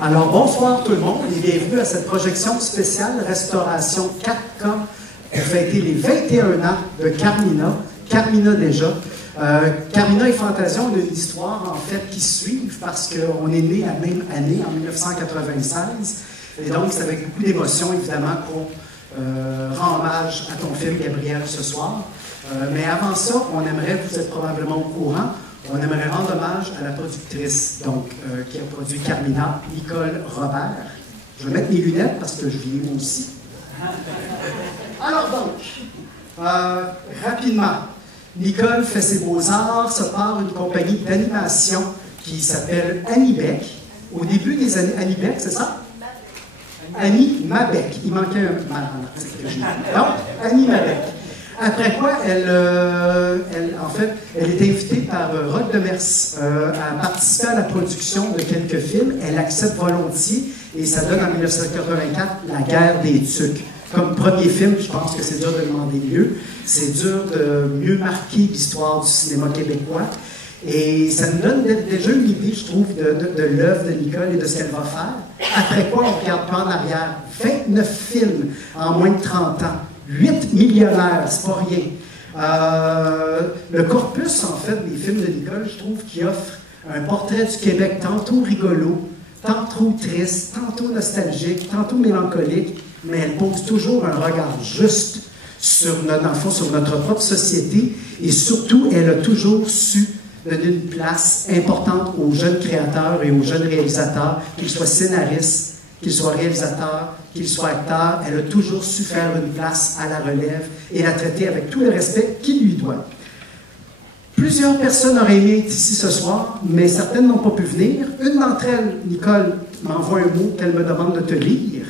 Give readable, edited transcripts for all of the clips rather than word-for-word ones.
Alors, bonsoir tout le monde et bienvenue à cette projection spéciale Restauration 4K pour fêter les 21 ans de Carmina. Carmina déjà. Carmina et Fantasia ont une histoire en fait qui suivent parce qu'on est né la même année, en 1996. Et donc, c'est avec beaucoup d'émotion évidemment qu'on rend hommage à ton film, Gabriel, ce soir. Mais avant ça, on aimerait, vous êtes probablement au courant, on aimerait rendre hommage à la productrice donc, qui a produit Carmina, Nicole Robert. Je vais mettre mes lunettes parce que je vieillis aussi. Alors donc, rapidement, Nicole fait ses beaux-arts, se part une compagnie d'animation qui s'appelle Animbec. Au début des années... Animbec, c'est ça? Annie Mabec. Il manquait un... Donc, Annie Mabec. Après quoi, elle est invitée par Rod Demers à participer à la production de quelques films. Elle accepte volontiers et ça donne en 1984 La guerre des tucs. Comme premier film, je pense que c'est dur de demander mieux. C'est dur de mieux marquer l'histoire du cinéma québécois. Et ça nous donne déjà une idée, je trouve, de l'œuvre de Nicole et de ce qu'elle va faire. Après quoi, on regarde pas en arrière. 29 films en moins de 30 ans. 8 millionnaires, c'est pas rien. Le corpus, en fait, des films de Nicole, je trouve qu'il offre un portrait du Québec tantôt rigolo, tantôt triste, tantôt nostalgique, tantôt mélancolique, mais elle pose toujours un regard juste sur notre propre société et surtout, elle a toujours su donner une place importante aux jeunes créateurs et aux jeunes réalisateurs, qu'ils soient scénaristes, qu'ils soient réalisateurs, qu'ils soient acteurs. Elle a toujours su faire une place à la relève et la traiter avec tout le respect qu'il lui doit. Plusieurs personnes auraient aimé être ici ce soir, mais certaines n'ont pas pu venir. Une d'entre elles, Nicole, m'envoie un mot qu'elle me demande de te lire.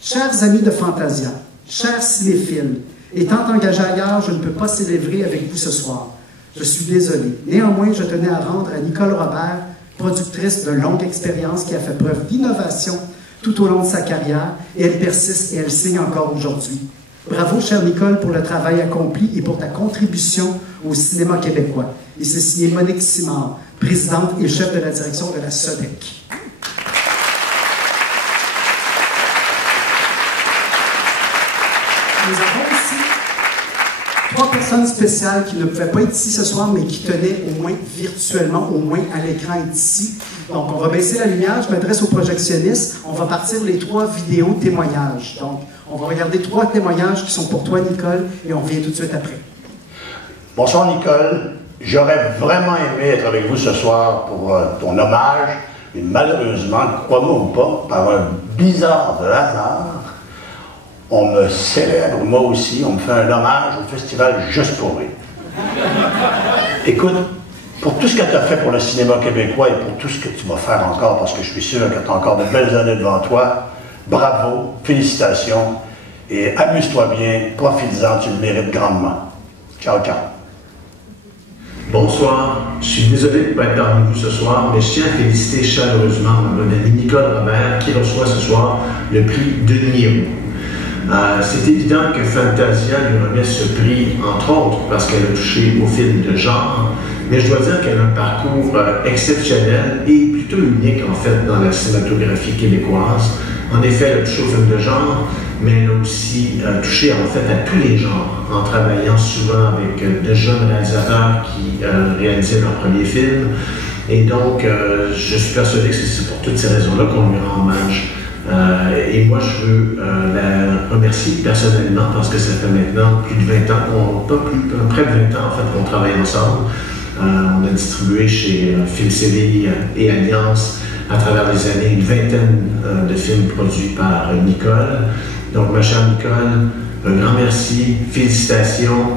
Chers amis de Fantasia, chers cinéphiles, étant engagé ailleurs, je ne peux pas célébrer avec vous ce soir. Je suis désolé. Néanmoins, je tenais à rendre à Nicole Robert, productrice de longue expérience qui a fait preuve d'innovation tout au long de sa carrière, et elle persiste et elle signe encore aujourd'hui. Bravo, chère Nicole, pour le travail accompli et pour ta contribution au cinéma québécois. Et c'est signé Monique Simard, présidente et chef de la direction de la SODEC. Nous avons aussi 3 personnes spéciales qui ne pouvaient pas être ici ce soir, mais qui tenaient au moins virtuellement, au moins à l'écran ici. Donc, on va baisser la lumière, je m'adresse aux projectionnistes. On va partir les 3 vidéos témoignages. Donc, on va regarder 3 témoignages qui sont pour toi, Nicole, et on revient tout de suite après. Bonsoir, Nicole. J'aurais vraiment aimé être avec vous ce soir pour ton hommage, mais malheureusement, crois-moi ou pas, par un bizarre hasard, on me célèbre, moi aussi, on me fait un hommage au festival Juste pour rire. Écoute, pour tout ce que tu as fait pour le cinéma québécois et pour tout ce que tu vas faire encore, parce que je suis sûr que tu as encore de belles années devant toi, bravo, félicitations, et amuse-toi bien, profites-en, tu le mérites grandement. Ciao, ciao. Bonsoir, je suis désolé de ne pas être parmi vous ce soir, mais je tiens à féliciter chaleureusement ma bonne amie Nicole Robert qui reçoit ce soir le prix Denis Héroux. C'est évident que Fantasia lui remet ce prix, entre autres, parce qu'elle a touché au film de genre, mais je dois dire qu'elle a un parcours exceptionnel et plutôt unique, en fait, dans la cinématographie québécoise. En effet, elle a touché au film de genre, mais elle a aussi touché, en fait, à tous les genres, en travaillant souvent avec de jeunes réalisateurs qui réalisaient leur premier film. Et donc, je suis persuadé que c'est pour toutes ces raisons-là qu'on lui rend hommage. Et moi, je veux la remercier personnellement parce que ça fait maintenant plus de 20 ans, près de 20 ans en fait, qu'on travaille ensemble. On a distribué chez Film Séville et Alliance à travers les années une vingtaine de films produits par Nicole. Donc, ma chère Nicole, un grand merci, félicitations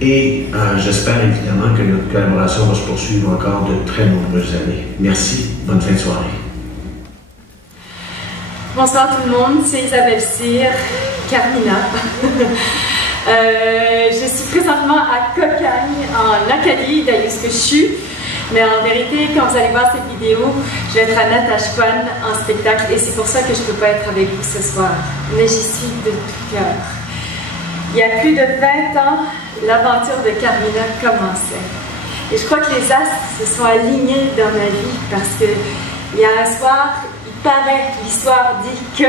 et j'espère évidemment que notre collaboration va se poursuivre encore de très nombreuses années. Merci, bonne fin de soirée. Bonsoir tout le monde, c'est Isabelle Cyr, Carmina. Je suis présentement à Cocagne, en Acadie, d'ailleurs ce que je suis. Mais en vérité, quand vous allez voir cette vidéo, je vais être à Natashquan en spectacle et c'est pour ça que je ne peux pas être avec vous ce soir. Mais j'y suis de tout cœur. Il y a plus de 20 ans, l'aventure de Carmina commençait. Et je crois que les astres se sont alignés dans ma vie parce que il y a un soir, il paraît, l'histoire dit que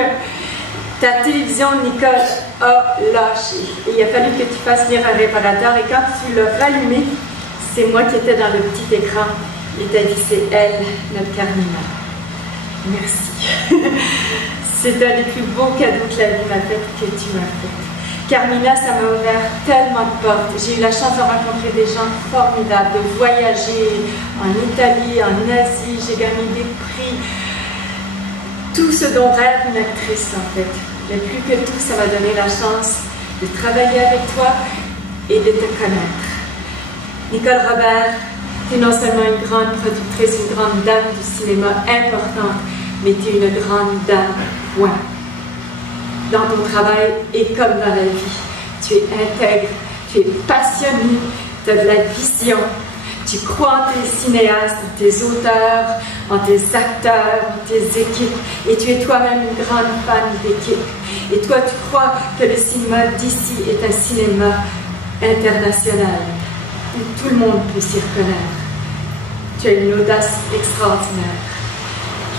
ta télévision, Nicole, a lâché. Et il a fallu que tu fasses venir un réparateur. Et quand tu l'as rallumé, c'est moi qui étais dans le petit écran. Et tu as dit, c'est elle, notre Carmina. Merci. C'est un des plus beaux cadeaux que la vie m'a fait, que tu m'as fait. Carmina, ça m'a ouvert tellement de portes. J'ai eu la chance de rencontrer des gens formidables, de voyager en Italie, en Asie. J'ai gagné des prix. Tout ce dont rêve une actrice, en fait. Mais plus que tout, ça m'a donné la chance de travailler avec toi et de te connaître. Nicole Robert, tu es non seulement une grande productrice, une grande dame du cinéma importante, mais tu es une grande dame, point. Dans ton travail et comme dans la vie, tu es intègre, tu es passionné, tu as de la vision, tu crois en tes cinéastes, en tes auteurs, en tes acteurs, en tes équipes, et tu es toi-même une grande fan d'équipe. Et toi, tu crois que le cinéma d'ici est un cinéma international, où tout le monde peut s'y reconnaître. Tu as une audace extraordinaire.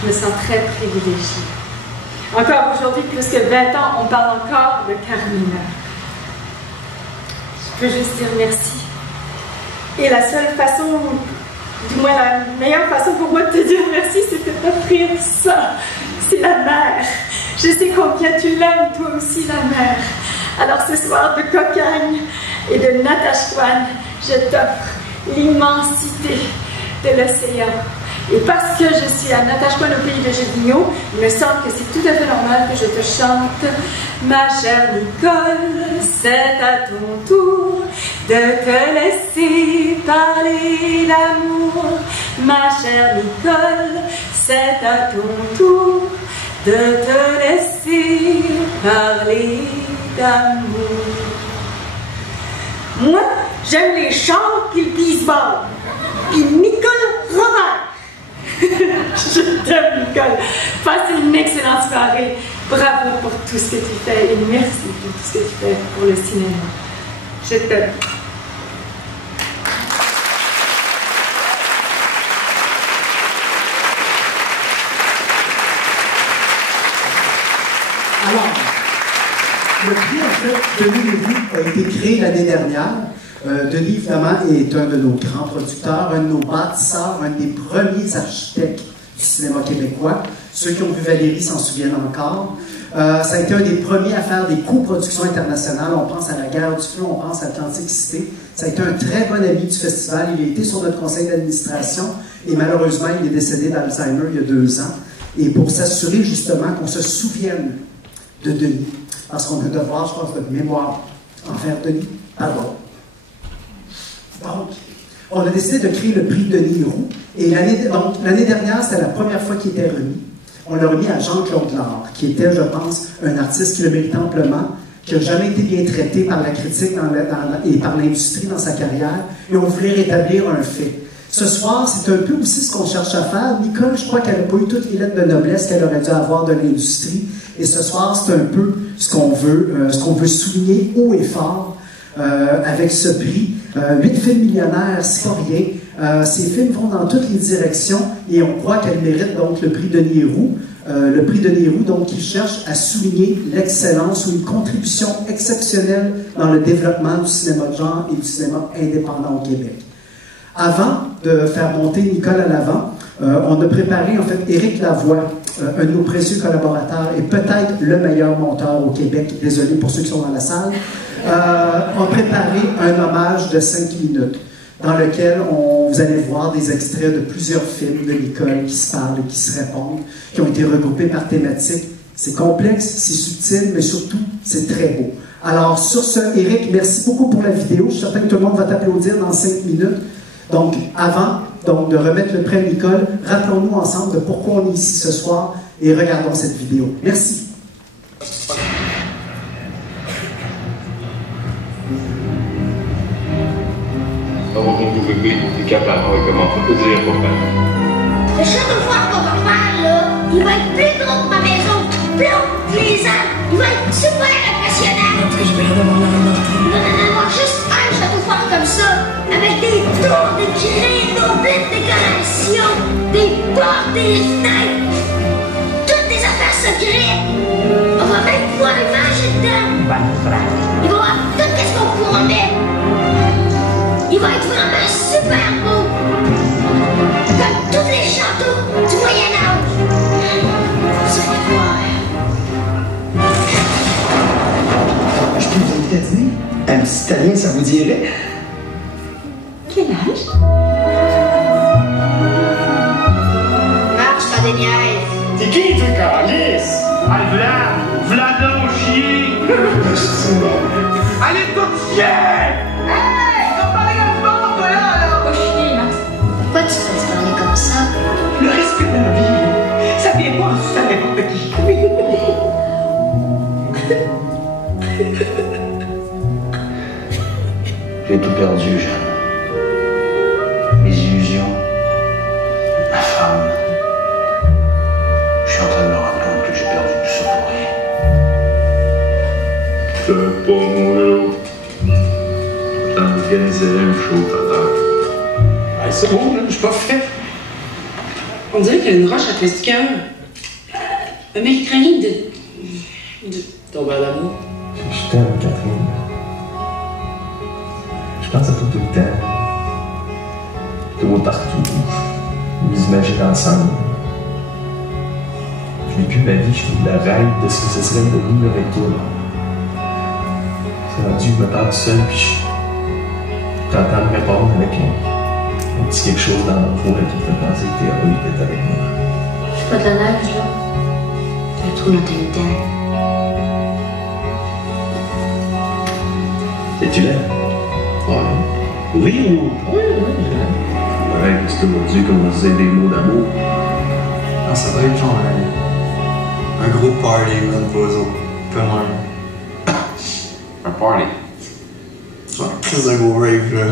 Je me sens très privilégiée. Encore aujourd'hui, plus que 20 ans, on parle encore de Carmina. Je peux juste dire merci. Et la seule façon, du moins la meilleure façon pour moi de te dire merci, c'est de t'offrir ça. C'est la mer. Je sais combien tu l'aimes, toi aussi, la mer. Alors ce soir, de Cocagne et de Natashquan, je t'offre l'immensité de l'océan. Et parce que je suis à Natashquan, au pays de Gédigno, il me semble que c'est tout à fait normal que je te chante. Ma chère Nicole, c'est à ton tour de te laisser parler d'amour. Ma chère Nicole, c'est à ton tour de te laisser parler d'amour. Moi, j'aime les chants et le baseball. Puis Nicole Robert. Je t'aime, Nicole. Passe une excellente soirée. Bravo pour tout ce que tu fais et merci pour tout ce que tu fais pour le cinéma. Je t'aime. Alors, le prix, en fait, Denis Leroux a été créé l'année dernière. Denis, évidemment, est un de nos grands producteurs, un de nos bâtisseurs, un des premiers architectes du cinéma québécois. Ceux qui ont vu Valérie s'en souviennent encore. Ça a été un des premiers à faire des coproductions internationales. On pense à La Guerre du Feu, on pense à Atlantic City. Ça a été un très bon ami du festival. Il a été sur notre conseil d'administration et malheureusement, il est décédé d'Alzheimer il y a 2 ans. Et pour s'assurer justement qu'on se souvienne de Denis, parce qu'on a un devoir, je pense, de mémoire envers Denis. Pardon. Donc, on a décidé de créer le prix Denis Leroux. Et l'année dernière, c'était la première fois qu'il était remis. On l'a remis à Jean-Claude Lard, qui était, je pense, un artiste qui le mérite amplement, qui n'a jamais été bien traité par la critique et par l'industrie dans sa carrière. Et on voulait rétablir un fait. Ce soir, c'est un peu aussi ce qu'on cherche à faire. Nicole, je crois qu'elle n'a pas eu toutes les lettres de noblesse qu'elle aurait dû avoir de l'industrie. Et ce soir, c'est un peu ce qu'on veut souligner haut et fort avec ce prix. 8 films millionnaires, c'est pas rien. Ces films vont dans toutes les directions et on croit qu'elle mérite donc le prix Denis Leroux. Le prix Denis Leroux, donc, qui cherche à souligner l'excellence ou une contribution exceptionnelle dans le développement du cinéma de genre et du cinéma indépendant au Québec. Avant de faire monter Nicole à l'avant, on a préparé, en fait, Éric Lavoie, un de nos précieux collaborateurs et peut-être le meilleur monteur au Québec, désolé pour ceux qui sont dans la salle, a préparé un hommage de 5 minutes dans lequel vous allez voir des extraits de plusieurs films de Nicole qui se parlent et qui se répondent, qui ont été regroupés par thématique. C'est complexe, c'est subtil, mais surtout, c'est très beau. Alors, sur ce, Éric, merci beaucoup pour la vidéo. Je suis certain que tout le monde va t'applaudir dans 5 minutes. Donc, avant de remettre le prix à Nicole, rappelons-nous ensemble de pourquoi on est ici ce soir et regardons cette vidéo. Merci. Comment on pouvait expliquer à parents et comment on peut dire au père. Le château fort qu'on va faire, là, il va être plus gros que ma maison, plus plaisant, il va être super impressionnant. Je vais avoir non, juste un château fort comme ça, avec des tours, des créneaux, plein de décorations, des portes, des fenêtres. italien, ça vous dirait? Quel âge? Marche, pas des niaises. T'es qui, toi, calice? Allez, v'là donc, chier! Allez, tout chier! Hey! T'as parlé comme ça, toi, là! Pas chier, Max. Pourquoi tu te laisses parler comme ça? Le respect de la vie, ça vient pas juste à n'importe qui. J'ai tout perdu, Jeanne. Mes illusions, ma femme. Je suis en train de me rendre compte que j'ai perdu tout ça pour rien. Fais pas mourir. T'organiser un show tout à l'heure. Ah, c'est bon, là, je suis pas fait. On dirait qu'il y a une roche à place du cœur. Un mercredi de tomber à l'amour. Je t'aime, Catherine. Je pense à toi tout le temps. Je te vois partout. Nous imaginer ensemble. Je n'ai plus ma vie, je fais le rêve de ce que ce serait de vivre avec toi. C'est rendu que je me parle tout seul, puis je t'entends me répondre avec un petit quelque chose dans la voix qui me fait penser que t'es heureux d'être avec moi. Je suis pas de la neige, là. T'as un trou dans ta mitaine. Es-tu là? Ouais. Oui, oui, oui, je l'aime. Ouais, parce qu'aujourd'hui, comme on disait des mots d'amour. Non, ça doit être genre un gros party, man, pour eux autres. Comme Un party. un plus de gros rave, là.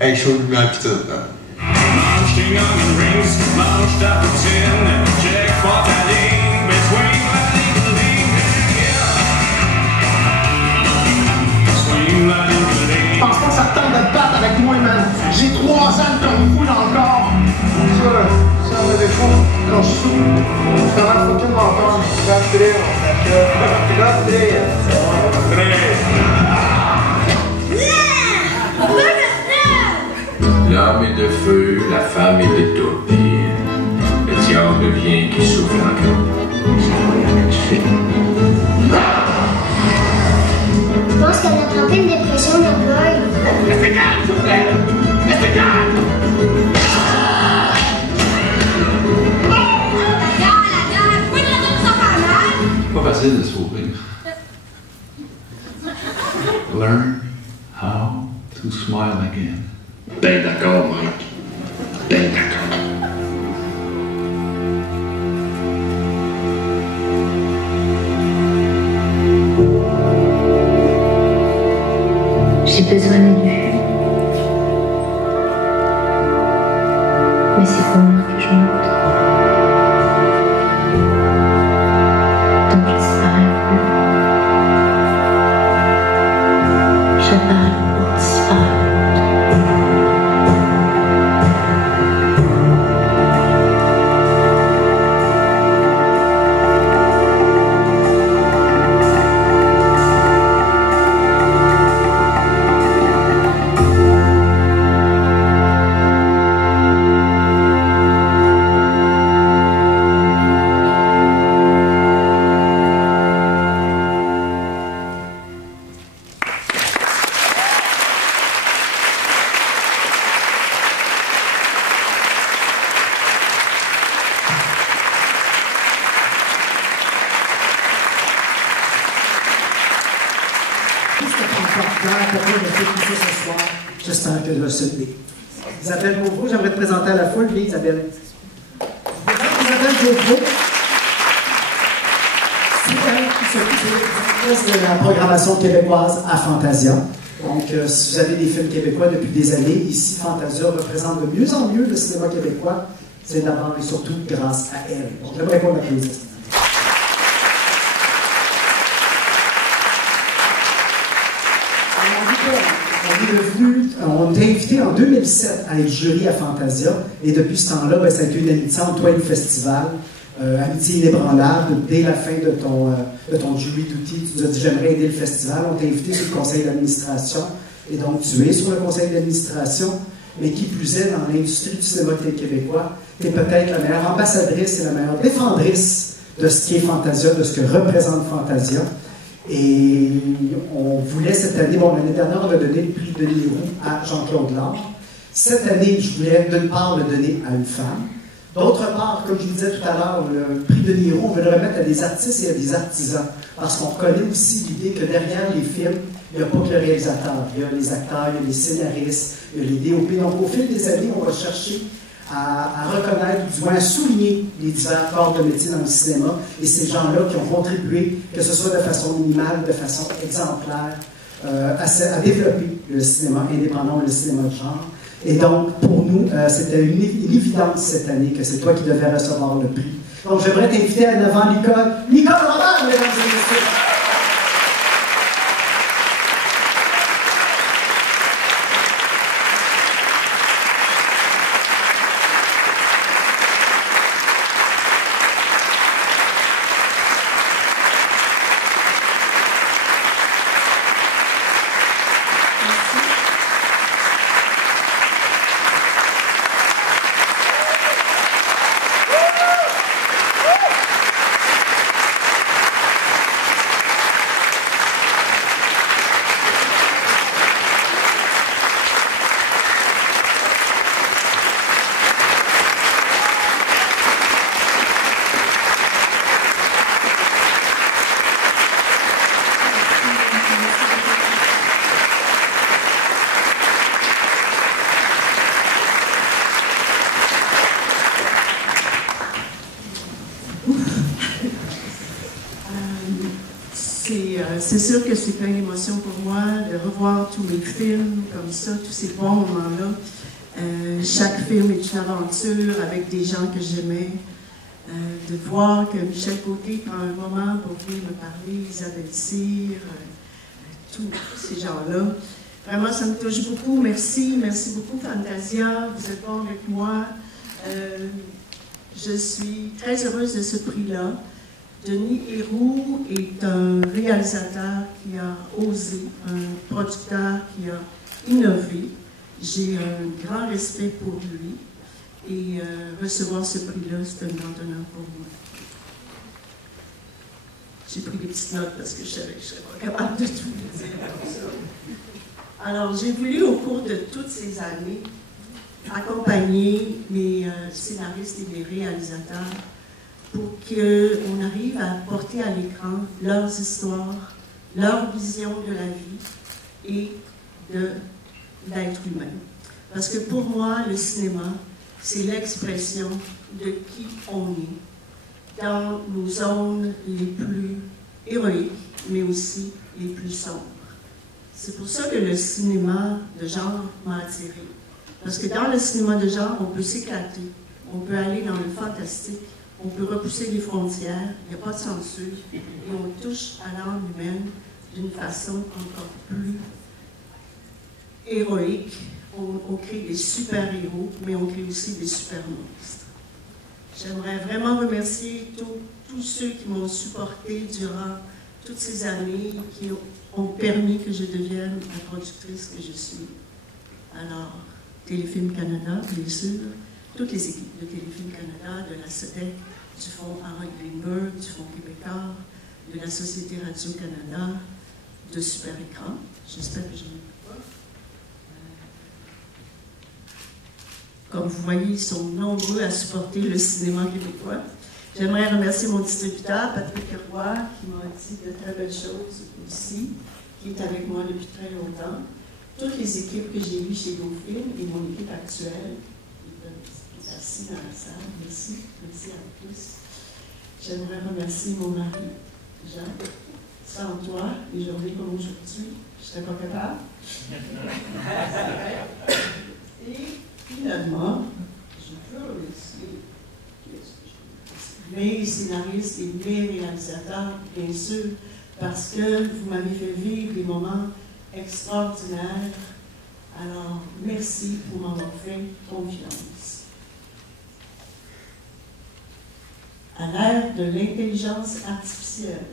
Hey, chaud de lumière pis tout, là. Mange tes onion rings, mange ta poutine, check pas ta ligne, between la ligne and between la ligne and Je pense pas que ça te tente de te battre avec moi, man. J'ai 3 ans de kung-fu dans le corps. Ça, on a des fous. Non, je suis sous. Je suis quand même fucking menteur. L'homme est de feu, la femme est d'éthiopie. Le diable devient qui souffle encore. Je pense qu'elle a attrapé une dépression d'emploi. Restez calme, s'il vous plaît. Restez calme. Pas facile de sourire. Learn how to smile again. Ben d'accord, Mike. Ben d'accord. J'ai besoin de lui. Mais c'est pas moi que je montre. Donc je disparais un peu. Je parle pour disparaître. J'espère que je vais se lever. Isabelle Gauvreau, j'aimerais te présenter à la foule. Viens, Isabelle. Isabelle Gauvreau, c'est elle qui s'occupe de la programmation québécoise à Fantasia. Donc, si vous avez des films québécois depuis des années, ici, Fantasia représente de mieux en mieux le cinéma québécois. C'est d'abord et surtout grâce à elle. Donc, j'aimerais qu'on l'applaudisse. On t'a invité en 2007 à être jury à Fantasia, et depuis ce temps-là, ben, ça a été une amitié entre toi et le festival, amitié inébranlable. Dès la fin de ton jury d'outils, tu nous as dit j'aimerais aider le festival. On t'a invité sur le conseil d'administration, et donc tu es sur le conseil d'administration, mais qui plus est, dans l'industrie du cinéma québécois, tu es peut-être la meilleure ambassadrice et la meilleure défendrice de ce qui est Fantasia, de ce que représente Fantasia. Et on voulait cette année, bon, l'année dernière, on a donné le prix Denis Héroux à Jean-Claude Lard. Cette année, je voulais d'une part le donner à une femme. D'autre part, comme je vous disais tout à l'heure, le prix Denis Héroux, on veut le remettre à des artistes et à des artisans. Parce qu'on connaît aussi l'idée que derrière les films, il n'y a pas que le réalisateur. Il y a les acteurs, il y a les scénaristes, il y a les DOP. Donc, au fil des années, on va chercher à reconnaître, ou du moins à souligner les divers corps de métier dans le cinéma et ces gens-là qui ont contribué, que ce soit de façon minimale, de façon exemplaire, à développer le cinéma indépendant, le cinéma de genre. Et donc, pour nous, c'était une évidence cette année que c'est toi qui devais recevoir le prix. Donc, j'aimerais t'inviter à devant Nicole. Nicole Robert, mesdames et messieurs. C'est sûr que c'est plein d'émotions pour moi de revoir tous mes films comme ça, tous ces bons moments-là. Chaque film est une aventure avec des gens que j'aimais. De voir que Michel Côté prend un moment pour venir me parler, Isabelle Cyr, tous ces gens-là. Vraiment, ça me touche beaucoup. Merci, merci beaucoup Fantasia, vous êtes bon avec moi. Je suis très heureuse de ce prix-là. Denis Héroux est un réalisateur qui a osé, un producteur qui a innové. J'ai un grand respect pour lui et recevoir ce prix-là, c'est un grand honneur pour moi. J'ai pris des petites notes parce que je savais que je ne serais pas capable de tout dire comme ça. Alors, j'ai voulu, au cours de toutes ces années, accompagner mes scénaristes et mes réalisateurs pour qu'on arrive à porter à l'écran leurs histoires, leur vision de la vie et de l'être humain. Parce que pour moi, le cinéma, c'est l'expression de qui on est dans nos zones les plus héroïques, mais aussi les plus sombres. C'est pour ça que le cinéma de genre m'a attirée. Parce que dans le cinéma de genre, on peut s'éclater, on peut aller dans le fantastique, on peut repousser les frontières, il n'y a pas de censure, et on touche à l'âme humaine d'une façon encore plus héroïque. On crée des super-héros, mais on crée aussi des super-monstres. J'aimerais vraiment remercier tous ceux qui m'ont supporté durant toutes ces années, qui ont permis que je devienne la productrice que je suis. Alors, Téléfilm Canada, bien sûr, toutes les équipes de Téléfilm Canada, de la SEDEC, du Fonds Harold Greenberg, du Fonds Québécois, de la Société Radio-Canada, de Super Écran. J'espère que je ne m'oublie pas. Comme vous voyez, ils sont nombreux à supporter le cinéma québécois. J'aimerais remercier mon distributeur, Patrick Roy, qui m'a dit de très belles choses aussi, qui est avec moi depuis très longtemps. Toutes les équipes que j'ai eues chez GoFilm et mon équipe actuelle, qui est assise dans la salle. Merci, merci à tous. J'aimerais remercier mon mari, Jacques. Sans toi, les journées comme aujourd'hui, je n'étais pas capable. Et finalement, je veux remercier mes scénaristes et mes réalisateurs, bien sûr, parce que vous m'avez fait vivre des moments extraordinaires. Alors, merci pour m'avoir fait confiance. À l'ère de l'intelligence artificielle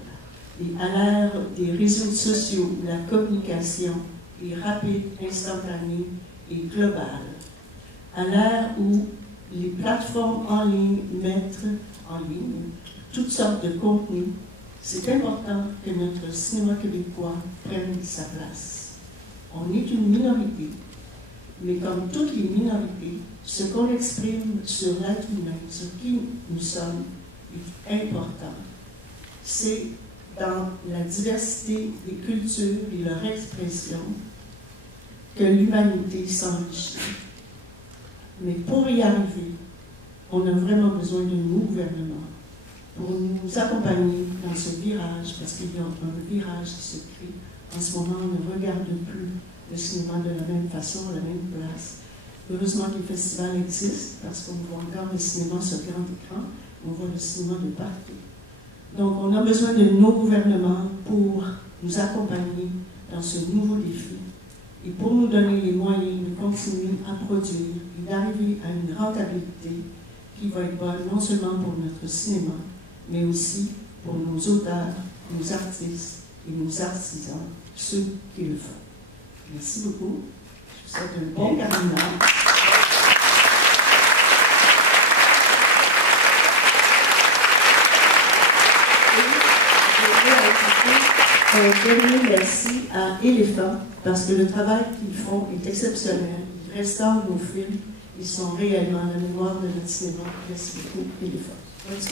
et à l'ère des réseaux sociaux, où la communication est rapide, instantanée et globale, à l'ère où les plateformes en ligne mettent en ligne toutes sortes de contenus C'est important que notre cinéma québécois prenne sa place. On est une minorité, mais comme toutes les minorités, ce qu'on exprime sur l'être humain, sur qui nous sommes, est important. C'est dans la diversité des cultures et leur expression que l'humanité s'enrichit. Mais pour y arriver, on a vraiment besoin d'un nouveau gouvernement pour nous accompagner dans ce virage, parce qu'il y a un virage qui se crée. En ce moment, on ne regarde plus le cinéma de la même façon, à la même place. Heureusement que les festivals existent, parce qu'on voit encore le cinéma sur grand écran, on voit le cinéma de partout. Donc, on a besoin de nos gouvernements pour nous accompagner dans ce nouveau défi et pour nous donner les moyens de continuer à produire et d'arriver à une rentabilité qui va être bonne non seulement pour notre cinéma, mais aussi pour nos auteurs, nos artistes et nos artisans, ceux qui le font. Merci beaucoup. Je vous souhaite un bon carnaval. Un dernier merci à Éléphant, parce que le travail qu'ils font est exceptionnel. Ils restaurent nos films. Ils sont réellement la mémoire de notre cinéma. Merci beaucoup, Éléphant. Merci.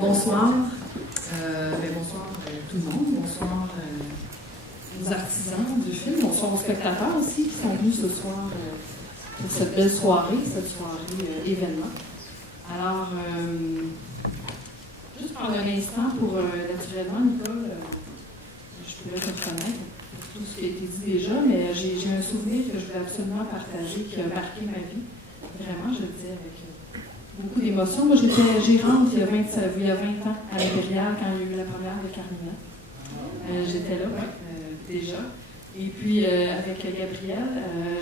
Bonsoir. Bonsoir tout le monde. Bonsoir aux artisans du film. Bonsoir aux spectateurs aussi qui sont venus ce soir pour cette belle soirée, cette soirée événement. Alors, juste prendre un instant pour, naturellement, Nicole, je pourrais te reconnaître pour tout ce qui a été dit déjà, mais j'ai un souvenir que je voulais absolument partager, qui a marqué ma vie. Vraiment, je le dis avec beaucoup d'émotion. Moi, j'y rentre il y a 20 ans à l'Impérial quand il y a eu la première de Carmina. J'étais là déjà. Et puis, avec Gabriel,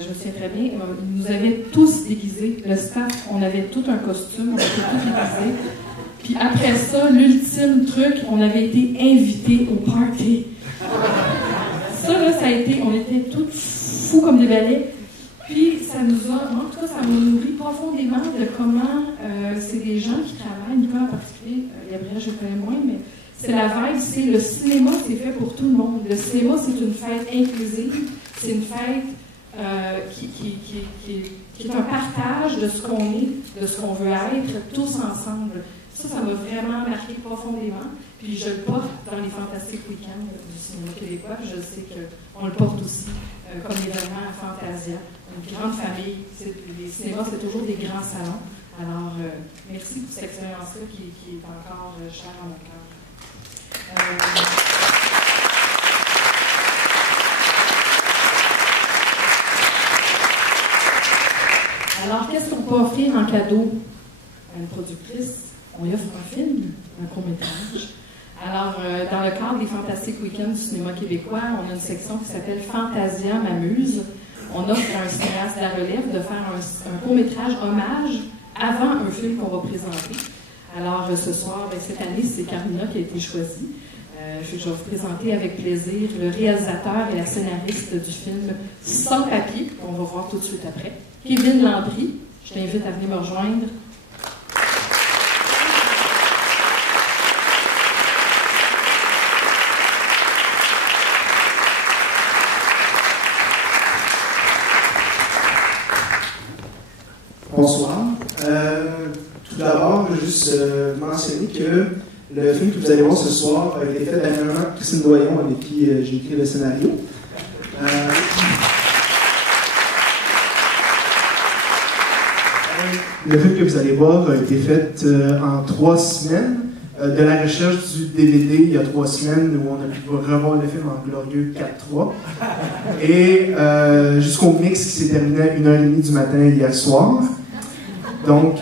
je me souviens très bien, ils nous avaient tous déguisés. Le staff, on avait tout un costume, on était tous déguisés. Puis après ça, l'ultime truc, on avait été invités au party. Ça, là, ça a été, on était tous fous comme des balais. Puis ça nous a, en tout cas, ça m'a nourri profondément de comment c'est des gens qui travaillent, Nicolas en particulier, Gabriel, je le connais moins, mais c'est la vibe, c'est le cinéma, c'est fait pour tout le monde. Le cinéma, c'est une fête inclusive, c'est une fête qui est un partage de ce qu'on est, de ce qu'on veut être, tous ensemble. Ça m'a vraiment marqué profondément. Puis je le porte dans les fantastiques week-ends du cinéma québécois. Puis je sais qu'on le porte aussi comme événement à Fantasia. Une grande famille. Les cinémas, c'est toujours des grands salons. Alors, merci pour cette expérience-là qui est encore chère à mon cœur. Alors, qu'est-ce qu'on peut offrir en cadeau à une productrice? On lui offre un film, un court-métrage. Alors, dans le cadre des Fantastiques Week-ends du cinéma québécois, on a une section qui s'appelle Fantasia m'amuse. On offre à un cinéaste de la relève de faire un court-métrage hommage avant un film qu'on va présenter. Alors, ce soir, cette année, c'est Carmina qui a été choisie. Je vais vous présenter avec plaisir le réalisateur et la scénariste du film Sans papier, qu'on va voir tout de suite après. Kevin Landry, je t'invite à venir me rejoindre. Bonsoir. Tout d'abord, je veux juste mentionner que le film que vous allez voir ce soir a été fait dernièrement par Christine Doyon, avec qui j'ai écrit le scénario. Le film que vous allez voir a été fait en 3 semaines. De la recherche du DVD il y a 3 semaines où on a pu revoir le film en glorieux 4:3. Et jusqu'au mix qui s'est terminé à 1h30 du matin hier soir. Donc,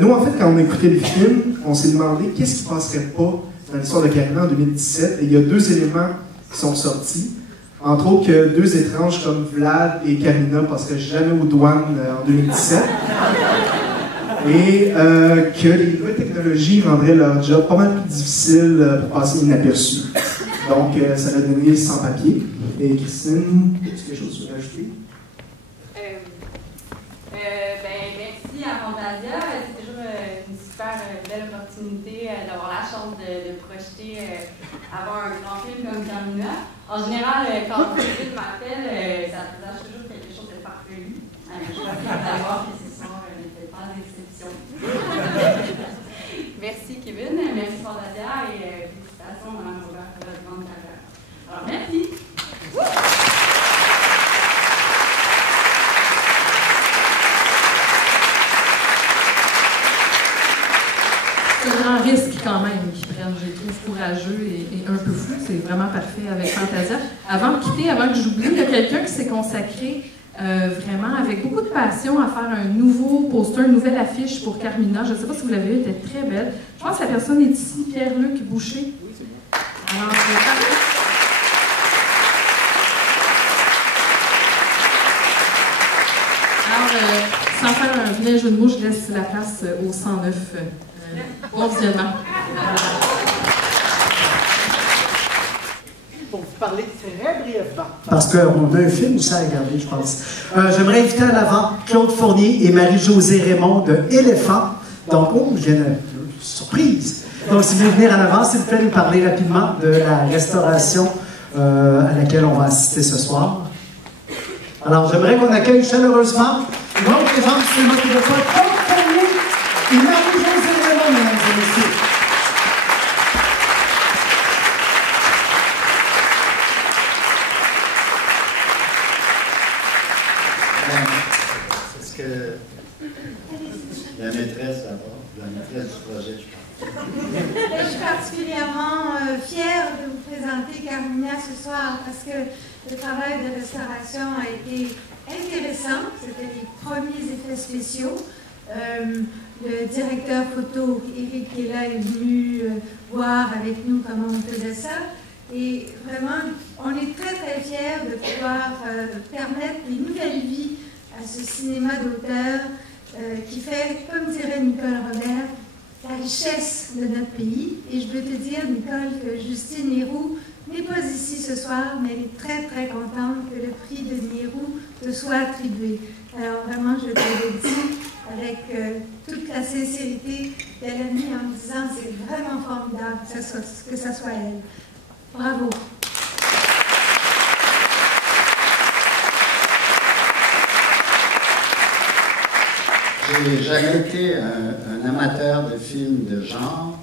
nous, en fait, quand on a écouté le film, on s'est demandé qu'est-ce qui ne passerait pas dans l'histoire de Carmina en 2017. Et il y a deux éléments qui sont sortis. Entre autres, que deux étranges comme Vlad et Carmina ne passeraient jamais aux douanes en 2017. Et que les nouvelles technologies rendraient leur job pas mal plus difficile pour passer inaperçu. Donc, ça a donné sans papier. Et Christine, est-ce quelque chose à ajouter? Merci à Fantasia. C'est toujours une super belle opportunité d'avoir la chance de projeter avant un grand film comme Carmina. En général, quand David m'appelle, ça présage toujours quelque chose de farfelu. Je suis d'aller voir que ce soir n'était pas l'exception. Merci Kevin, merci Fantasia et félicitations Mme Robert pour votre grande carrière. Alors merci. C'est un grand risque quand même qu'ils prennent, je les trouve courageux et un peu fou. C'est vraiment parfait avec Fantasia. Avant de quitter, avant que j'oublie, il y a quelqu'un qui s'est consacré vraiment avec beaucoup de passion à faire un nouveau poster, une nouvelle affiche pour Carmina. Je ne sais pas si vous l'avez vu, elle était très belle. Je pense que la personne est ici, Pierre-Luc Boucher. Oui, c'est bon. Alors, sans faire un vilain jeu de mots, je laisse la place au 109. Bon visionnement. Pour vous parler très brièvement, parce qu'on a un film aussi à regarder, je pense. J'aimerais inviter à l'avant Claude Fournier et Marie-Josée Raymond de Éléphant. Donc, je viens de... surprise! Donc, si vous voulez venir en avant, s'il vous plaît, nous parler rapidement de la restauration à laquelle on va assister ce soir. Alors, j'aimerais qu'on accueille chaleureusement l'autre gens du cinéma québécois, Claude Fournier et Marie-Josée Raymond, mesdames et messieurs. Est-ce que la maîtresse d'abord, la maîtresse du projet, je pense. Je suis particulièrement fière de vous présenter Carmina ce soir parce que le travail de restauration a été intéressant. C'était les premiers effets spéciaux. Le directeur photo, Éric Kella, est venu voir avec nous comment on faisait ça. Et vraiment, on est très très fiers de pouvoir permettre une nouvelle vie à ce cinéma d'auteur qui fait, comme dirait Nicole Robert, la richesse de notre pays. Et je veux te dire, Nicole, que Justine Héroux n'est pas ici ce soir, mais elle est très très contente que le prix de Héroux te soit attribué. Alors vraiment, je te le dis avec toute la sincérité qu'elle a mis en disant c'est vraiment formidable que ça soit elle. Bravo. J'ai jamais été un amateur de films de genre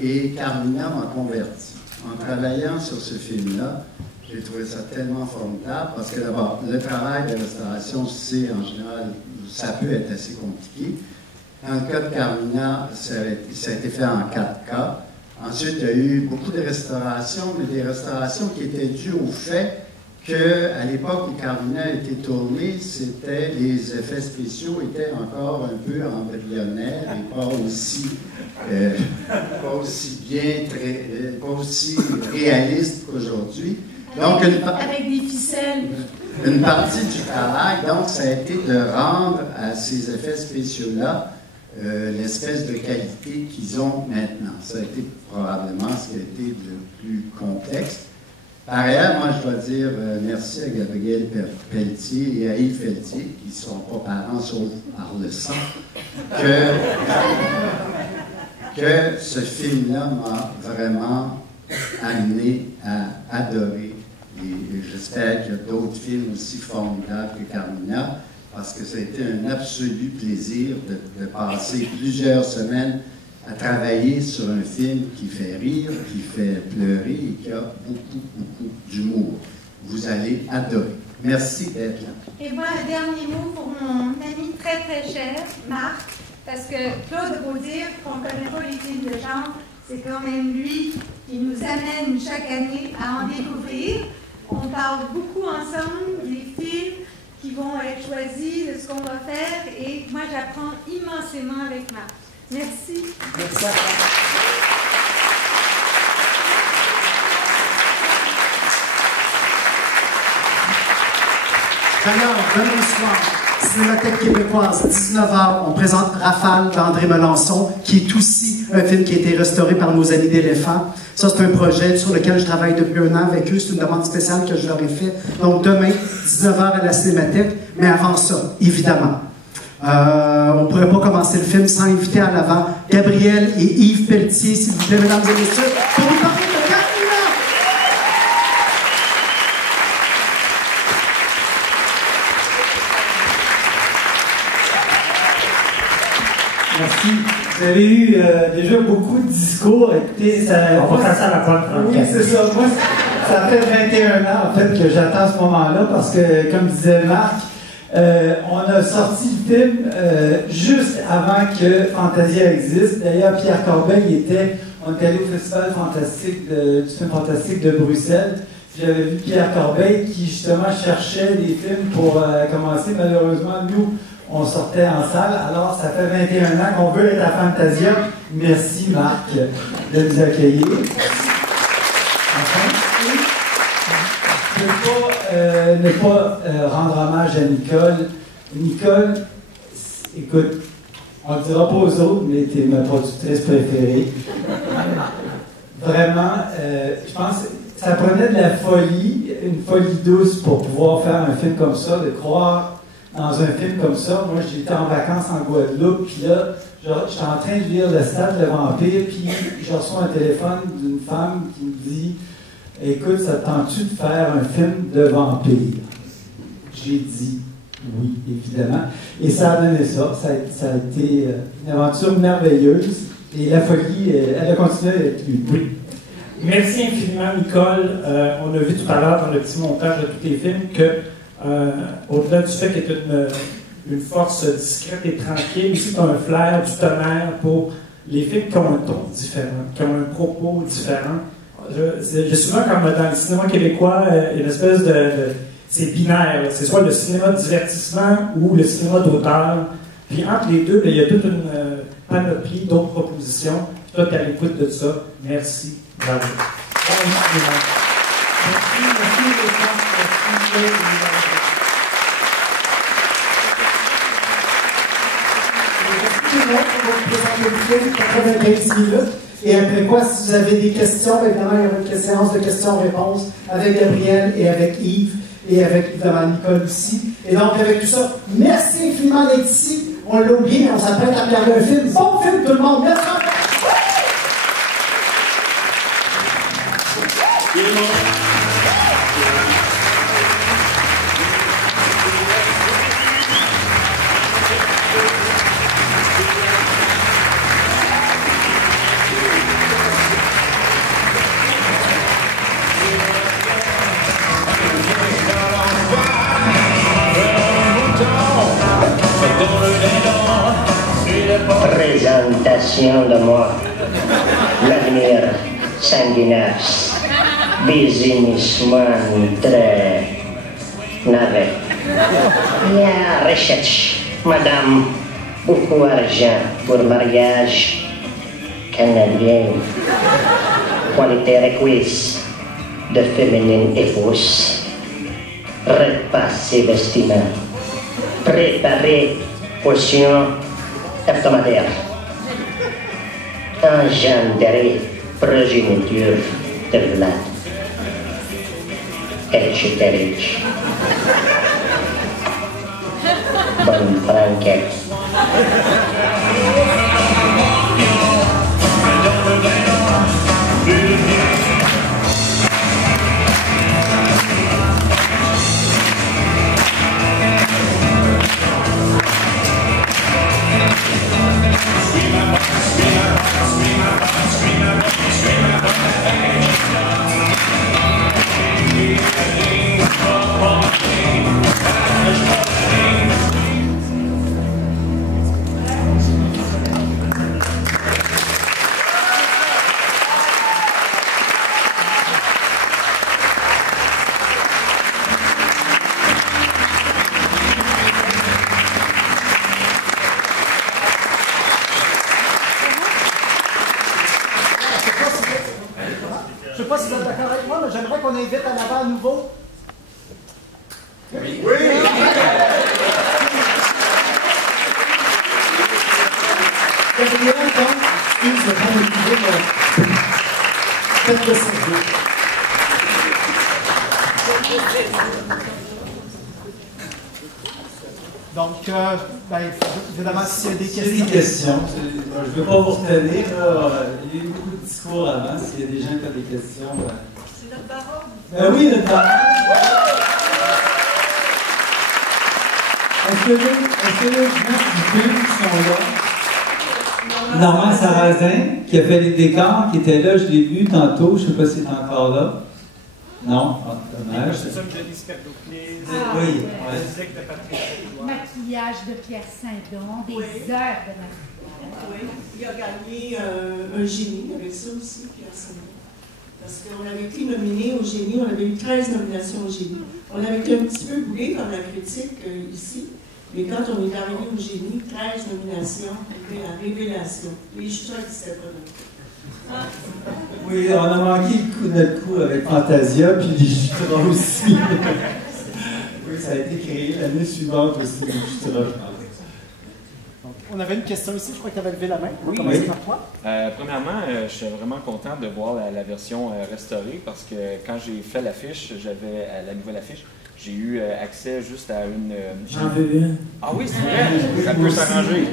et Carmina m'a converti. En travaillant sur ce film-là, j'ai trouvé ça tellement formidable parce que d'abord, le travail de restauration, c'est en général, ça peut être assez compliqué. Dans le cas de Carmina, ça a été fait en 4K. Ensuite, il y a eu beaucoup de restaurations, mais des restaurations qui étaient dues au fait qu'à l'époque où Carmina a été tournée, les effets spéciaux étaient encore un peu embryonnaires et pas aussi réalistes qu'aujourd'hui. Donc, avec des ficelles. Une partie du travail, donc, ça a été de rendre à ces effets spéciaux-là l'espèce de qualité qu'ils ont maintenant. Ça a été probablement ce qui a été le plus complexe. Par ailleurs, moi, je dois dire merci à Gabriel Pelletier et à Yves Pelletier, qui ne sont pas parents sauf par le sang, que ce film-là m'a vraiment amené à adorer. Et j'espère qu'il y a d'autres films aussi formidables que Carmina, parce que ça a été un absolu plaisir de passer plusieurs semaines à travailler sur un film qui fait rire, qui fait pleurer et qui a beaucoup, beaucoup d'humour. Vous allez adorer. Merci d'être là. Et moi, un dernier mot pour mon ami très très cher, Marc, parce que Claude beau dire qu'on ne connaît pas les films de genre, c'est quand même lui qui nous amène chaque année à en découvrir. On parle beaucoup ensemble des films qui vont être choisis de ce qu'on va faire et moi j'apprends immensément avec Marc. Merci. Merci à toi. D'ailleurs, demain soir, Cinémathèque québécoise, 19h, on présente Rafale d'André Melançon, qui est aussi un film qui a été restauré par nos amis d'Éléphant. Ça, c'est un projet sur lequel je travaille depuis un an avec eux. C'est une demande spéciale que je leur ai faite. Donc, demain, 19h à la Cinémathèque. Mais avant ça, évidemment, on ne pourrait pas commencer le film sans inviter à l'avant Gabriel et Yves Pelletier, s'il vous plaît, mesdames et messieurs, pour nous parler de Carmina. Merci. Vous avez eu déjà beaucoup de discours. Écoutez, ça... On va faire ça à la pointe. Oui, c'est ça. Moi, ça fait 21 ans, en fait, que j'attends ce moment-là, parce que, comme disait Marc, on a sorti le film juste avant que Fantasia existe. D'ailleurs, Pierre Corbeil on était allé au Festival fantastique du film fantastique de Bruxelles. J'avais vu Pierre Corbeil qui, justement, cherchait des films pour commencer. Malheureusement, nous, on sortait en salle. Alors, ça fait 21 ans qu'on veut être à Fantasia. Merci, Marc, de nous accueillir. Enfin, je ne peux pas rendre hommage à Nicole. Nicole, écoute, on ne dira pas aux autres, mais tu es ma productrice préférée. Vraiment, je pense que ça prenait de la folie, une folie douce pour pouvoir faire un film comme ça, de croire dans un film comme ça. Moi, j'étais en vacances en Guadeloupe, puis là, j'étais en train de lire Le Stade, le vampire, puis je reçois un téléphone d'une femme qui me dit « Écoute, ça te tente-tu de faire un film de vampire? » J'ai dit oui, évidemment. Et ça a donné ça. Ça a été une aventure merveilleuse. Et la folie, elle a continué à être lue. Oui. Merci infiniment, Nicole. On a vu tout à l'heure dans le petit montage de tous tes films que au-delà du fait que tu as une force discrète et tranquille, aussi tu as un flair du tonnerre pour les films qui ont un ton différent, qui ont un propos différent. J'ai souvent, comme dans le cinéma québécois, une espèce de c'est binaire. C'est soit le cinéma de divertissement ou le cinéma d'auteur. Puis entre les deux, il y a toute une panoplie d'autres propositions. Toi, tu es à l'écoute de ça. Merci. Bravo. On va vous présenter le film 95 minutes. Et après quoi, si vous avez des questions, évidemment, il y aura une séance de questions-réponses avec Gabriel et avec Yves et avec évidemment Nicole aussi. Et donc, avec tout ça, merci infiniment d'être ici. On l'a oublié, on s'apprête à regarder un film. Bon film, tout le monde. Merci. Présentation de moi, Vladimir Sanguinax, businessman très navet. La recherche, madame, beaucoup d'argent pour mariage canadien, qualité requise de féminine épouse, repasser vestiment, préparer potion hebdomadaire, engendrer progéniture de Vlad, etc. Bonne franquette. Je ne sais pas si vous êtes d'accord avec moi, mais j'aimerais qu'on invite à l'avant à nouveau. Oui! Gabriel, donc, il se prend le public. Faites le cerveau. Donc, évidemment, s'il y a des questions. J'ai des questions. Je ne veux pas vous retenir. Il y a eu beaucoup de discours avant. S'il y a des gens qui ont des questions. C'est notre baron. Oui, notre baron. Est-ce que les gens du film sont là? Normand Sarrazin, qui a fait les décors, qui était là, je l'ai vu tantôt. Je ne sais pas s'il est encore là. Non, dommage. C'est ça que j'ai dit, Scardoclé. Oui, Maquillage de Pierre Saint-Don, des heures de maquillage. Oui, il a gagné un génie avec ça aussi, Pierre Saint-Don. Parce qu'on avait été nominé au génie, on avait eu 13 nominations au génie. On avait été un petit peu boulé par la critique ici, mais quand on est arrivé au génie, 13 nominations, c'était la révélation. Les chats n'existaient pas non plus. Oui, on a manqué notre coup avec Fantasia, puis les Jutras aussi. Oui, ça a été créé l'année suivante aussi, les Jutras. On avait une question ici, je crois que tu avais levé la main. Oui, Commencer par toi. Premièrement, je suis vraiment content de voir la version restaurée parce que quand j'ai fait l'affiche, j'avais la nouvelle affiche, j'ai eu accès juste à une... J'en veux une. Ah oui, c'est vrai, ça peut s'arranger.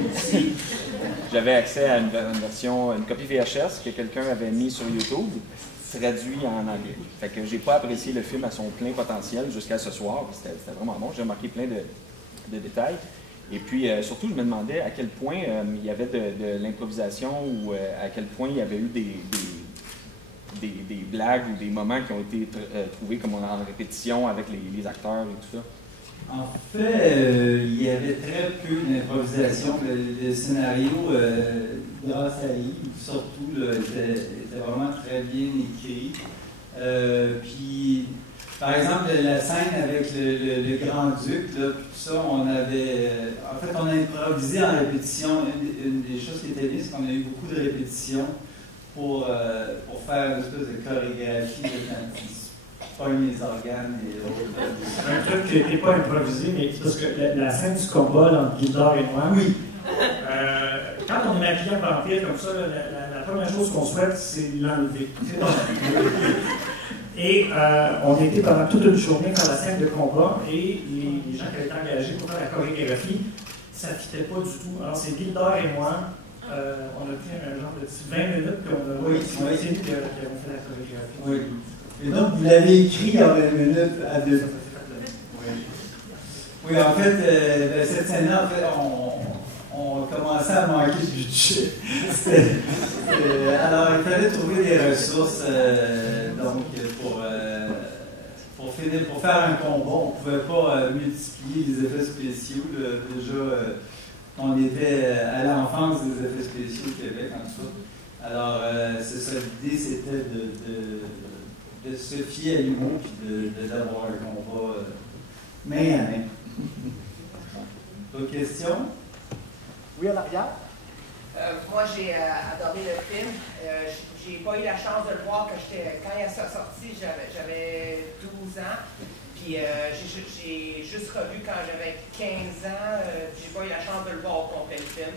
J'avais accès à une version, une copie VHS que quelqu'un avait mis sur YouTube, traduit en anglais. Fait que j'ai pas apprécié le film à son plein potentiel jusqu'à ce soir. C'était vraiment bon. J'ai remarqué plein de détails. Et puis, surtout, je me demandais à quel point il y avait de l'improvisation ou à quel point il y avait eu des blagues ou des moments qui ont été trouvés comme en répétition avec les acteurs et tout ça. En fait, il y avait très peu d'improvisation. Le scénario, grâce à Yves, surtout, était vraiment très bien écrit. Puis, par exemple, la scène avec le grand-duc, tout ça, on avait... en fait, on a improvisé en répétition. Une des choses qui était bien, c'est qu'on a eu beaucoup de répétitions pour faire une espèce de chorégraphie de quand pogne les organes et autres. Un truc qui n'était pas improvisé, mais c'est parce que la scène du combat entre Gildor et moi, oui. Quand on est maquillé en vampire comme ça, la première chose qu'on souhaite, c'est l'enlever. Et on était pendant toute une journée dans la scène de combat et les gens qui avaient été engagés pour faire la chorégraphie, ça ne fitait pas du tout. Alors c'est Gildor et moi, on a pris un genre de 20 minutes puis on a c'est nous qui avons fait la chorégraphie. Oui. Et donc, vous l'avez écrit en 20 minutes à deux. Oui, en fait, cette scène-là, en fait, on commençait à manquer de budget. Alors, il fallait trouver des ressources donc, pour faire un combat. On ne pouvait pas multiplier les effets spéciaux. Déjà, on était à l'enfance des effets spéciaux au Québec, en tout cas. Alors, c'est ça, l'idée, c'était de se fier à l'humour et d'avoir un combat main à main. D'autres questions? Oui, à l'arrière. Moi, j'ai adoré le film. J'ai pas eu la chance de le voir quand il est sorti, j'avais 12 ans. Puis j'ai juste revu quand j'avais 15 ans. J'ai pas eu la chance de le voir au complet le film.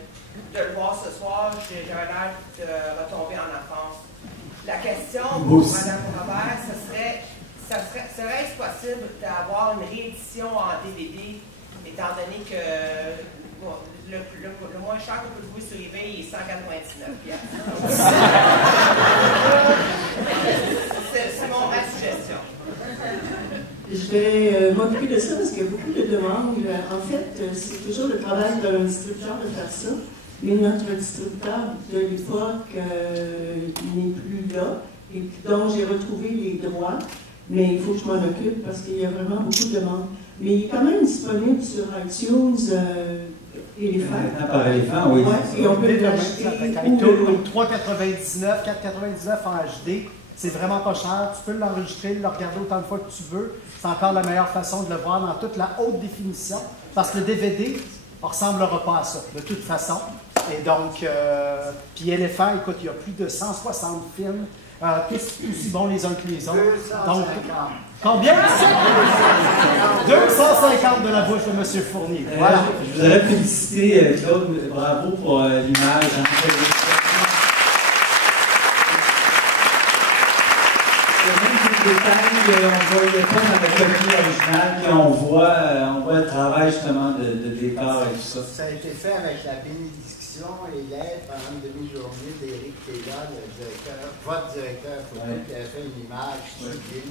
De le voir ce soir, j'avais l'air de retomber en enfance. La question pour Mme Robert, serait-ce possible d'avoir une réédition en DVD, étant donné que le moins cher qu'on peut trouver sur eBay est 199$. C'est ma suggestion. Je vais m'occuper de ça parce qu'il y a beaucoup de demandes. En fait, c'est toujours le travail d'un distributeur de faire ça. Mais notre distributeur de l'époque n'est plus là, et donc j'ai retrouvé les droits, mais il faut que je m'en occupe parce qu'il y a vraiment beaucoup de demandes. Mais il est quand même disponible sur iTunes Éléphant. Par Éléphant, oui. Ouais, et on peut l'acheter. 3,99, 4,99 en HD. C'est vraiment pas cher. Tu peux l'enregistrer, le regarder autant de fois que tu veux. C'est encore la meilleure façon de le voir dans toute la haute définition. Parce que le DVD ne ressemblera pas à ça, de toute façon. Et donc, puis Éléphant, écoute, il y a plus de 160 films tous aussi bons les uns que les autres. 250. Donc, combien? 250 de la bouche de M. Fournier. Voilà. Je voudrais féliciter Claude, bravo pour l'image. On ne voyait pas dans la copie originale, puis on voit le travail justement de décor et tout ça. Ça a été fait avec la bénédiction et l'aide pendant une demi-journée d'Éric Téga, le directeur, votre directeur photo, qui a fait une image sublime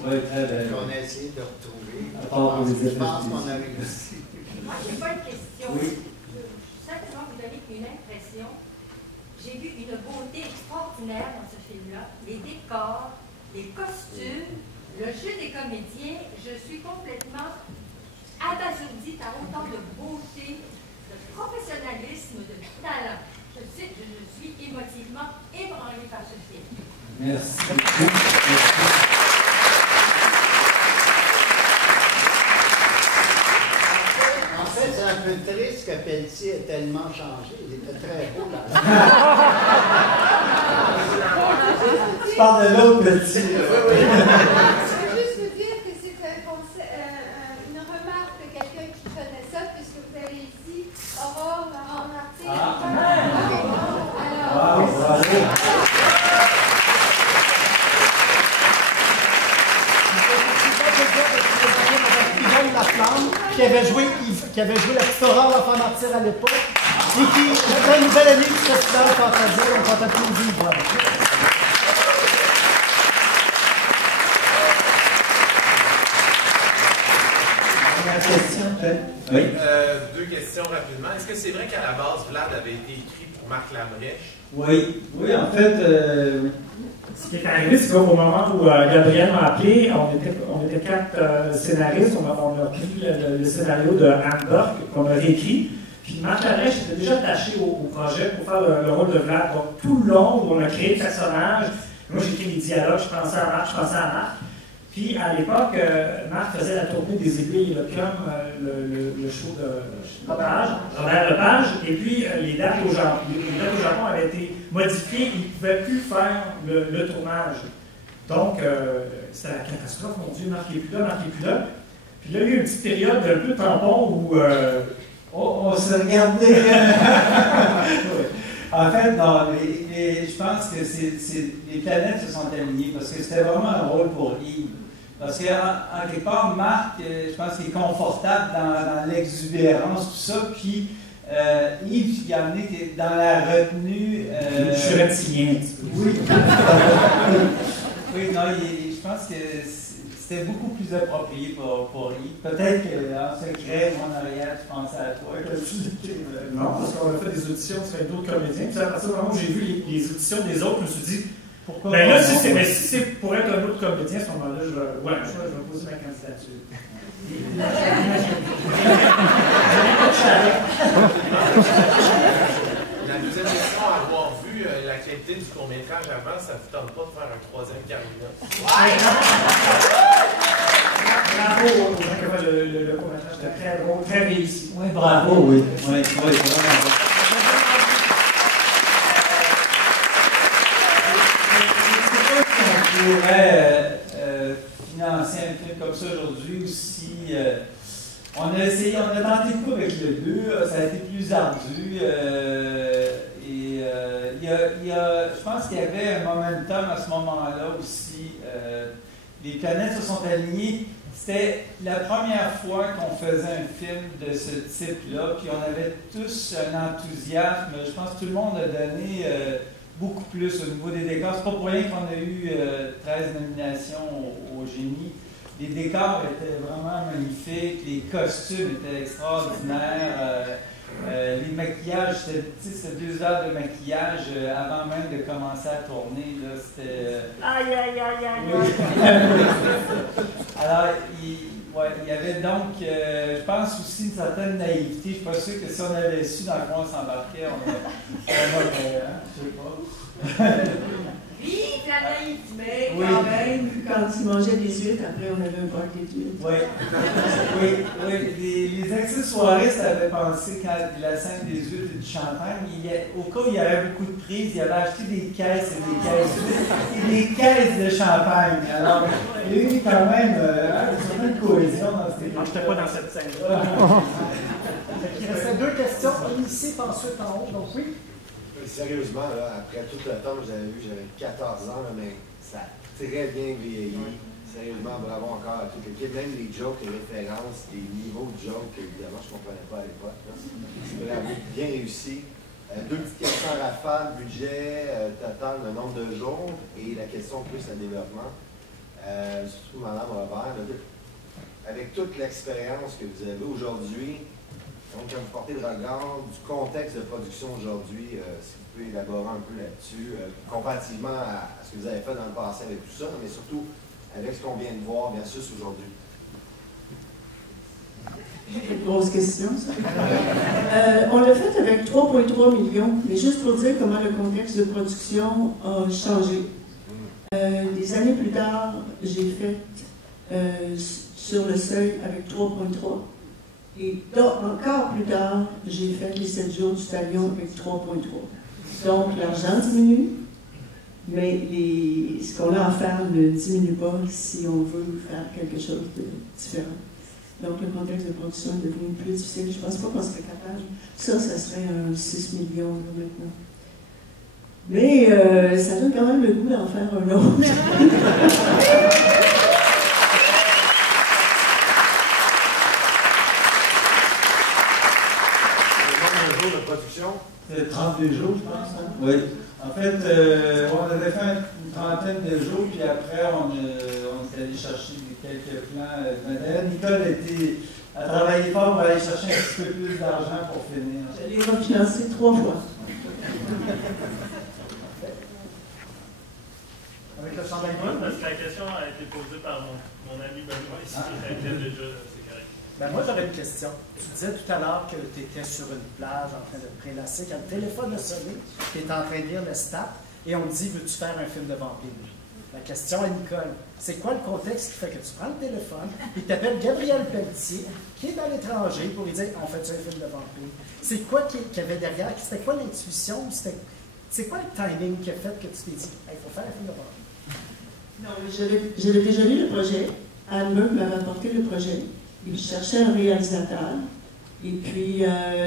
qu'on a essayé de retrouver. Je pense qu'on a réussi. Moi, je n'ai pas une question. Oui. Je simplement vous donner une impression. J'ai vu une beauté extraordinaire dans ce film-là. Les décors, les costumes, le jeu des comédiens, je suis complètement abasourdie par autant de beauté, de professionnalisme, de talent. Je suis émotivement ébranlée par ce film. Merci. En fait, c'est un peu triste que Pelletier ait tellement changé. Il était très beau dans Tu parles de l'autre Pelletier. Je veux juste vous dire que c'est une remarque de quelqu'un qui connaît ça, puisque vous avez ici Aurore Martin. Qui avait joué la petite Aurore l'enfant martyr à l'époque et qui était une nouvelle année du Festival Fantasia, donc on t'applaudit. Voilà. Question, peut-être? Oui. Deux questions rapidement. Est-ce que c'est vrai qu'à la base, Vlad avait été écrit pour Marc Labrèche? Oui, en fait, ce qui est arrivé, c'est qu'au moment où Gabriel m'a appelé, on était 4 scénaristes, on a pris le scénario de Anne Burke qu'on a réécrit, puis Marc Labrèche était déjà attaché au projet pour faire le rôle de Vlad. Donc tout le long où on a créé le personnage, moi j'ai écrit les dialogues, je pensais à Marc. Puis à l'époque, Marc faisait la tournée des aiguilles, comme le show de Robert Lepage, et puis les dates au Japon avaient été modifiées, il ne pouvait plus faire le tournage. Donc, c'était la catastrophe, mon Dieu, Marc n'est plus là. Puis là, il y a eu une petite période un peu tampon où on se regardait. En fait, non, je pense que les planètes se sont alignées parce que c'était vraiment un rôle pour Yves. Parce qu'en quelque part, Marc, je pense qu'il est confortable dans l'exubérance, tout ça. Puis Yves, il a amené dans la retenue. Je suis reptilien. Oui. Oui, non, je pense que c'était beaucoup plus approprié pour Yves. Peut-être qu'en secret, moi, en arrière, je pensais à toi. Non, parce qu'on a fait des auditions avec d'autres comédiens. Puis à partir du moment où j'ai vu les auditions des autres, je me suis dit, pourquoi ben là, si c'est pour être un autre comédien, à ce moment-là, je vais poser ma candidature. La deuxième question, avoir vu la qualité du court-métrage avant, ça ne vous tente pas de faire un troisième Carmina? Bravo aux gens qui ont fait le court-métrage, c'était très beau, très réussi. Oui, bravo, oui. Vraiment. On pourrait financer un film comme ça aujourd'hui aussi. On a essayé, on a tenté le coup avec le 2, ça a été plus ardu. Je pense qu'il y avait un momentum à ce moment-là aussi. Les planètes se sont alignées. C'était la première fois qu'on faisait un film de ce type-là, puis on avait tous un enthousiasme. Je pense que tout le monde a donné beaucoup plus au niveau des décors. C'est pas pour rien qu'on a eu 13 nominations au Génie. Les décors étaient vraiment magnifiques, les costumes étaient extraordinaires, les maquillages, c'était 2 heures de maquillage avant même de commencer à tourner. C'était. Alors, il y avait donc, je pense aussi une certaine naïveté. Je ne suis pas sûr que si on avait su dans quoi on s'embarquait, on aurait. Je sais pas. Vive la naïveté! Mais quand même, quand ils mangeaient des huîtres, après on avait un party d'huîtres. Oui. Les accessoiristes avaient pensé, quand la scène des huîtres et du champagne, au cas où il y avait beaucoup de prises, ils avaient acheté des caisses et des caisses d'huîtres et des caisses de champagne. Alors, il y a eu quand même une certaine cohésion dans cette équipe. Non, je n'étais pas dans cette scène-là. Il restait 2 questions, une ici, puis ensuite en haut, donc oui. Sérieusement, là, après tout le temps que j'avais vu, j'avais 14 ans, là, mais ça a très bien vieilli. Sérieusement, bravo encore à toute l'équipe. Même les jokes, les références, les niveaux de jokes, évidemment, je ne comprenais pas à l'époque. C'est vraiment bien réussi. 2 petites questions à rafale, budget, total, le nombre de jours et la question plus à développement. Surtout Mme Robert, avec toute l'expérience que vous avez aujourd'hui, donc, quand vous portez le regard du contexte de production aujourd'hui, si vous pouvez élaborer un peu là-dessus, comparativement à ce que vous avez fait dans le passé avec tout ça, mais surtout avec ce qu'on vient de voir versus aujourd'hui. Une grosse question, ça. On l'a fait avec 3,3 millions, mais juste pour dire comment le contexte de production a changé. Des années plus tard, j'ai fait Sur le seuil avec 3,3. Et encore plus tard, j'ai fait les 7 jours du talion avec 3,3. Donc, l'argent diminue, mais ce qu'on a à faire ne diminue pas si on veut faire quelque chose de différent. Donc, le contexte de production est devenu plus difficile. Je ne pense pas qu'on serait capable. Ça serait un 6 millions là, maintenant. Mais ça donne quand même le goût d'en faire un autre. C'est 32 jours, je pense. Hein? Oui. En fait, on avait fait une trentaine de jours, puis après, on est allé chercher quelques plans de modèles. Nicole a travaillé fort pour aller chercher un petit peu plus d'argent pour finir. Je l'ai refinancé 3 fois. Avec le chandail parce que la question a été posée par mon ami Benoît ici, qui était déjà, c'est correct. Ben moi, j'aurais une question. Tu disais tout à l'heure que tu étais sur une plage en train de te prélasser. Quand le téléphone a sonné, tu étais en train de lire le stat et on te dit, veux-tu faire un film de vampire? La question à Nicole, c'est quoi le contexte qui fait que tu prends le téléphone et tu appelles Gabriel Pelletier, qui est dans l'étranger, pour lui dire, on fait-tu un film de vampire? C'est quoi qu'il y avait derrière? C'était quoi l'intuition? C'est quoi le timing qui a fait que tu t'es dit, il faut faire un film de vampire? Non, j'avais déjà lu le projet. Anne Meuk m'avait apporté le projet. Il cherchait un réalisateur. Et puis,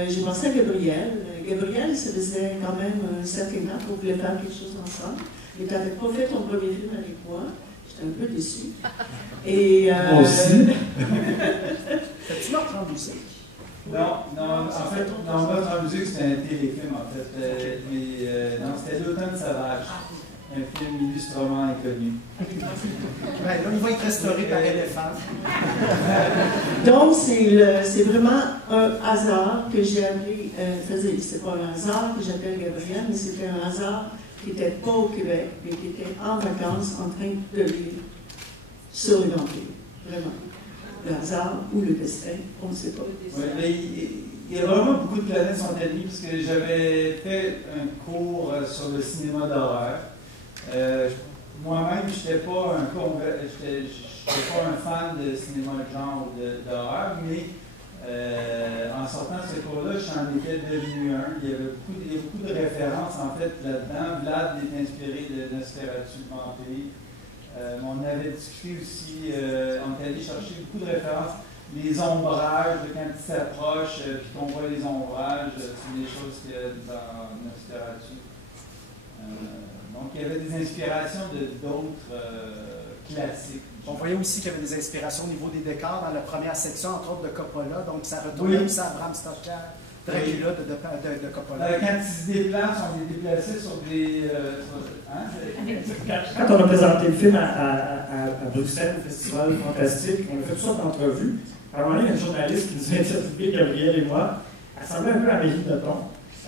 j'ai pensé à Gabriel. Gabriel, ça faisait quand même un certain temps qu'on voulait faire quelque chose ensemble. Mais tu n'avais pas fait ton premier film avec moi. J'étais un peu déçue. Et, moi aussi. T'as-tu Meurtre en musique? Non, en fait, Meurtre en musique, c'était un téléfilm, en fait. Non, c'était L'Automne sauvage. Un film illustrement inconnu. Ben, là, il va être restauré par Éléphant. Donc, c'est vraiment un hasard que j'ai appelé. C'est pas un hasard que j'appelle Gabriel, mais c'était un hasard qui n'était pas au Québec, mais qui était en vacances en train de lire sur les vampires. Vraiment. Le hasard ou le destin, on ne sait pas. Oui, mais il y a vraiment beaucoup de planètes sont alignées, parce que j'avais fait un cours sur le cinéma d'horreur. Moi-même, je n'étais pas un fan de cinéma de genre ou d'horreur, mais en sortant de ce cours-là, j'en étais devenu un. Il y avait beaucoup de références en fait là-dedans. Vlad est inspiré de Nosferatu de vampire. On avait discuté aussi, on est allé chercher beaucoup de références. Les ombrages, quand ils s'approchent, puis qu'on voit les ombrages, c'est des choses qu'il y a dans Nosferatu. Donc, il y avait des inspirations d'autres classiques. On voyait aussi qu'il y avait des inspirations au niveau des décors dans la première section, entre autres de Coppola. Donc, ça retournait aussi à Bram Stoker, Dracula de Coppola. Quand ils se déplacent, on les déplaçait sur des... Quand on a présenté le film à Bruxelles, au Festival Fantastique, on a fait toutes sortes d'entrevues. À un moment donné, il y a une journaliste qui nous a interviewé, Gabriel et moi. Elle semblait un peu à Amélie Nothomb.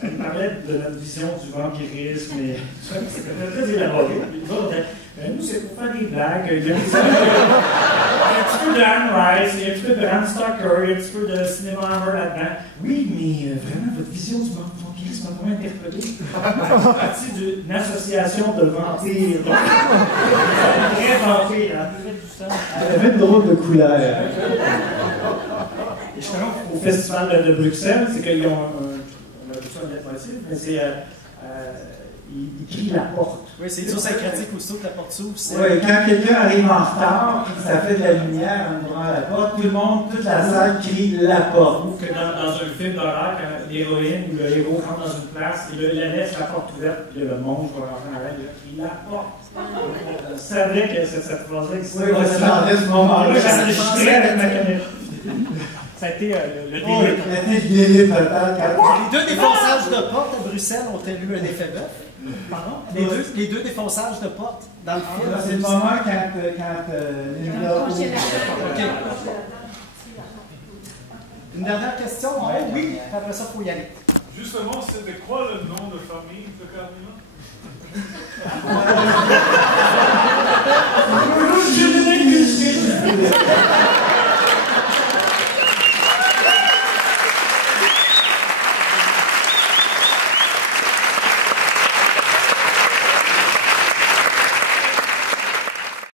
Elle parlait de notre vision du vampirisme et c'était très élaboré. Nous, c'est pour faire des blagues. Il y a un petit peu de Anne Rice, il y a un petit peu de Bram Stoker, il y a un petit peu de cinéma Hammer là-dedans. Oui, mais vraiment, votre vision du vampirisme, sont vraiment interpellés. Je fais partie d'une association de vampires. Très vampire, hein. Elle avait une drôle de couleur. Et justement, au Festival de Bruxelles, c'est qu'ils ont on a vu ça en leitmotiv, mais c'est ils crient la porte. Oui, c'est idiosyncratique aussitôt que la porte s'ouvre. Oui, quand quelqu'un arrive en retard, puis que ça fait de la lumière en ouvrant la porte, tout le monde, toute la salle crie la porte. Ou que dans un film d'horreur, quand l'héroïne ou le héros rentre dans une place, et là, il laisse la porte ouverte, puis le monstre va rentrer dans elle, il crie la porte. Je savais que cette phrase-là existait. Oui, ça j'entendais ce moment-là. Moi, j'enregistrais avec ma caméra. Ça a été le délai. Les deux défonçages de porte à Bruxelles ont eu un effet bœuf. Pardon? Les deux défonçages de porte dans le film. C'est le moment quand Une dernière question? Oh, oui, après ça, il faut y aller. Justement, c'était quoi le nom de famille de Carmina?